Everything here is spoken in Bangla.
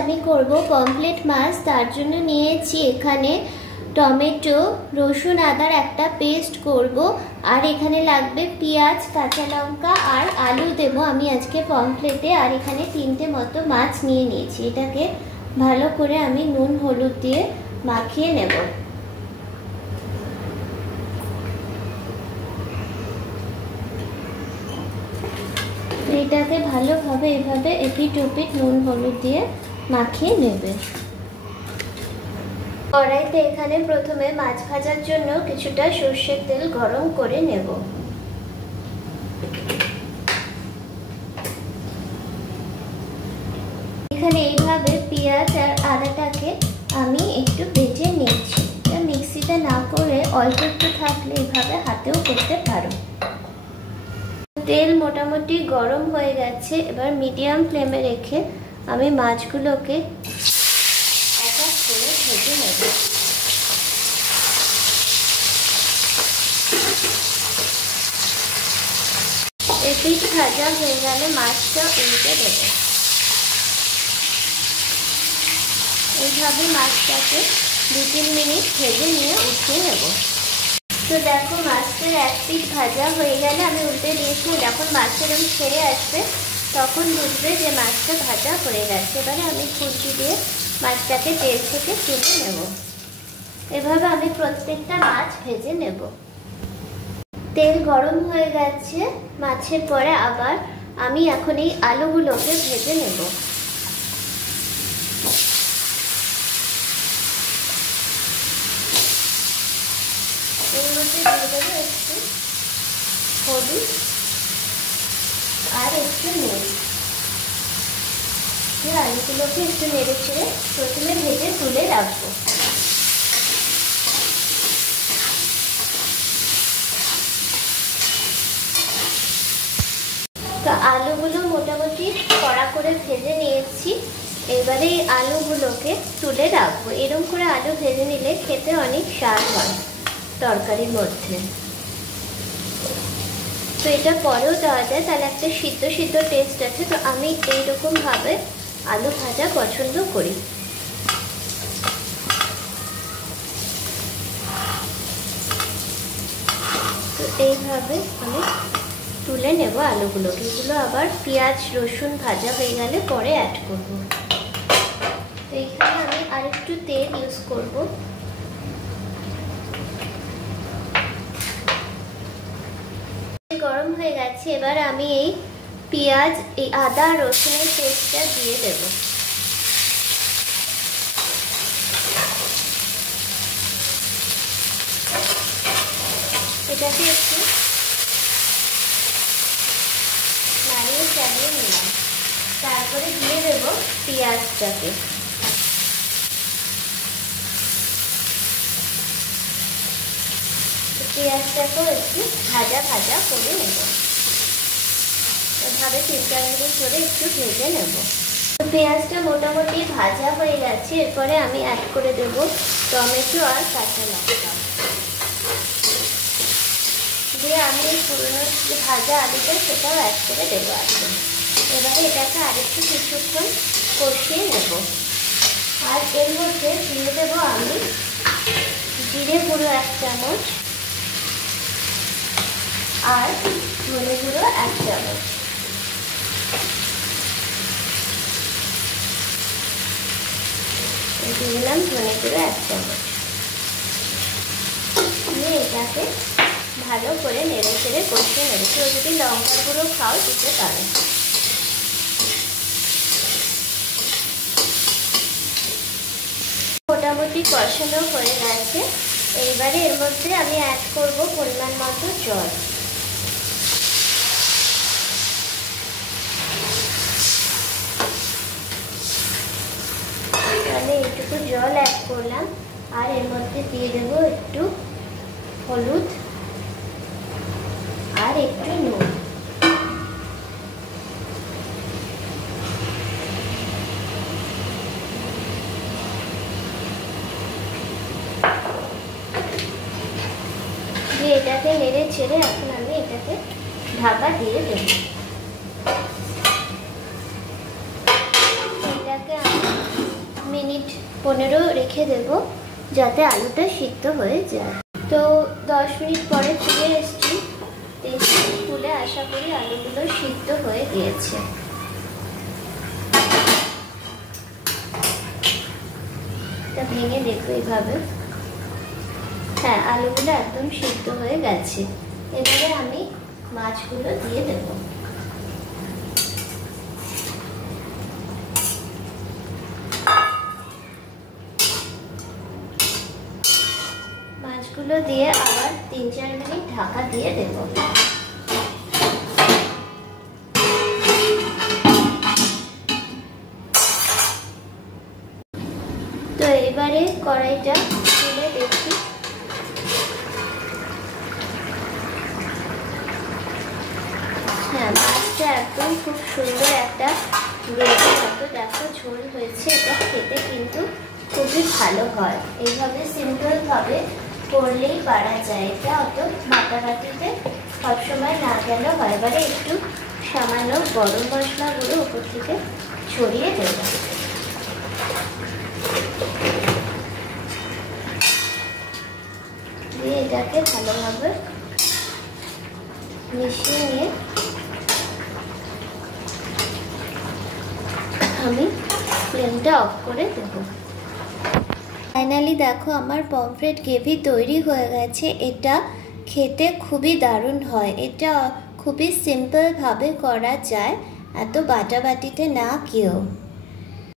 আমি করব পমফ্রেট মাছ। তার জন্য নিয়েছি এখানে টমেটো, রসুন, আদার একটা পেস্ট করব, আর এখানে লাগবে পেঁয়াজ, কাঁচা লঙ্কা আর আলু দেব আমি আজকে পমফ্রেটে। আর এখানে 3টে মতো মাছ নিয়ে নিয়েছি। এটাকে ভালো করে আমি নুন হলুদ দিয়ে মাখিয়ে নেব। এটাকে ভালোভাবে এভাবে এপিট ওপিট নুন হলুদ দিয়ে মাখিয়ে নেবে। কড়াইতে এখানে প্রথমে মাছ ভাজার জন্য কিছুটা সর্ষের তেল গরম করে নেব। এখানে এইভাবে পেঁয়াজ আর আদাটাকে আমি একটু ভেজে নিচ্ছি। মিক্সিতে না করে অল্প একটু থাকলে এইভাবে হাতেও করতে পারো। তেল মোটামুটি গরম হয়ে গেছে। এবার মিডিয়াম ফ্লেমে রেখে আমি মাছগুলোকে এক এক করে ভেজে নেব। এপিঠ ভাজা হয়ে গেলে মাছটা উল্টে দেব। এইভাবে মাছটাকে 2-3 মিনিট ভেজে নিয়ে উঠিয়ে নেব। তো দেখো মাছের এক পিঠ ভাজা হয়ে গেলে আমি উল্টে দিয়েছি। যখন মাছটা যখন ছেড়ে আসবে তখন বুঝবে যে মাছটা ভাজা হয়ে গেছে। এবারে আমি খুন্তি দিয়ে মাছটাকে তেল থেকে তুলে নেব। এভাবে আমি প্রত্যেকটা মাছ ভেজে নেব। তেল গরম হয়ে গেছে মাছের পরে আবার আমি এখন এই আলুগুলোকে ভেজে নেব। এর মধ্যে দিয়ে দেবো একটু হলুদ আর একটু নুন। আলুগুলোকে একটু নেড়ে চেড়ে প্রথমে ভেজে তুলে রাখবো। তো আলুগুলো মোটামুটি কড়া করে ভেজে নিয়েছি। এবারে এই আলুগুলোকে তুলে রাখবো। এরকম করে আলু ভেজে নিলে খেতে অনেক স্বাদ হয় তরকারির মধ্যে। তো এটা পরেও দেওয়া যায়, তাহলে একটা সিদ্ধ সিদ্ধ টেস্ট আছে। তো আমি এইরকম ভাবে আলু ভাজা পছন্দ করি। তো এইভাবে আমি তুলে নেব আলুগুলোকে। এগুলো আবার পেঁয়াজ রসুন ভাজা হয়ে গেলে পরে অ্যাড করব। তো এইখানে আমি আরেকটু তেল ইউজ করব। গরম হয়ে গেছে। এবার আমি এই পেঁয়াজ, এই আদা রসুনের পেস্টটা দিয়ে দেব। এটাকে একটু নাড়িয়ে চালিয়ে নিলাম। তারপরে দিয়ে দেব পেঁয়াজটাকে। পেঁয়াজটাকেও একটু ভাজা ভাজা করে নেব। এভাবে 3-4 মিনিট ধরে একটু ভেজে নেব। পেঁয়াজটা মোটামুটি ভাজা হয়ে গেছে। এরপরে আমি অ্যাড করে দেব টমেটো আর কাঁচা লঙ্কা দিয়ে আমি পুরনো যে ভাজা আলুটা সেটাও অ্যাড করে দেবো আজকে। এবারে এটাকে আরেকটু কিছুক্ষণ কষিয়ে নেব। আর এর মধ্যে দিয়ে দেবো আমি জিরে গুঁড়ো 1 চামচ আর ধনে গুঁড়ো 1 চামচ। দিয়ে দিলাম ধনে গুঁড়ো 1 চামচ। দিয়ে এটাকে ভালো করে নেড়ে চেড়ে কষিয়ে নেবে। কেউ যদি লঙ্কা গুঁড়ো খাও দিতে পারে। মোটামুটি কষানো হয়ে গেছে। এইবারে এর মধ্যে আমি অ্যাড করব পরিমাণ মতো জল। তাহলে এইটুকু জল অ্যাড করলাম। আর এর মধ্যে দিয়ে দেবো একটু হলুদ আর একটু নুন। দিয়ে এটাকে নেড়ে ছেড়ে এখন আমি এটাকে ঢাকা দিয়ে দেব। এটাকে আমি মিনিট 15 রেখে দেব যাতে আলুটা সিদ্ধ হয়ে যায়। তো 10 মিনিট পরে ফিরে এসেছি, দেখছি খুলে আশা করি আলুগুলো সিদ্ধ হয়ে গিয়েছে। এটা ভেঙে দেখো এইভাবে, হ্যাঁ আলুগুলো একদম সিদ্ধ হয়ে গেছে। এবারে আমি মাছগুলো দিয়ে দেব। মাছগুলো দিয়ে আবার 3-4 মিনিট ঢাকা দিয়ে দেব। তো এবারে কড়াইটা তুলে দেখি, হ্যাঁ মাছটা একদম খুব সুন্দর একটা গ্রেভি মতো দেখো ঝোল হয়েছে। এটা খেতে কিন্তু খুবই ভালো হয়, এইভাবে সিম্পল ভাবে করলেই পারা যায়। এটা অত বাটাবাটিতে সবসময় না গেলেও হয়। এবারে একটু সামান্য গরম মশলা গুঁড়ো উপর থেকে ছড়িয়ে দেব। দিয়ে এটাকে ভালোভাবে মিশিয়ে নিয়ে আমি ফ্লেমটা অফ করে দেব। ফাইনালি দেখো আমার পমফ্রেট গ্রেভি তৈরি হয়ে গেছে। এটা খেতে খুবই দারুণ হয়। এটা খুবই সিম্পলভাবে করা যায়, এত বাটাবাটিতে না কেউ।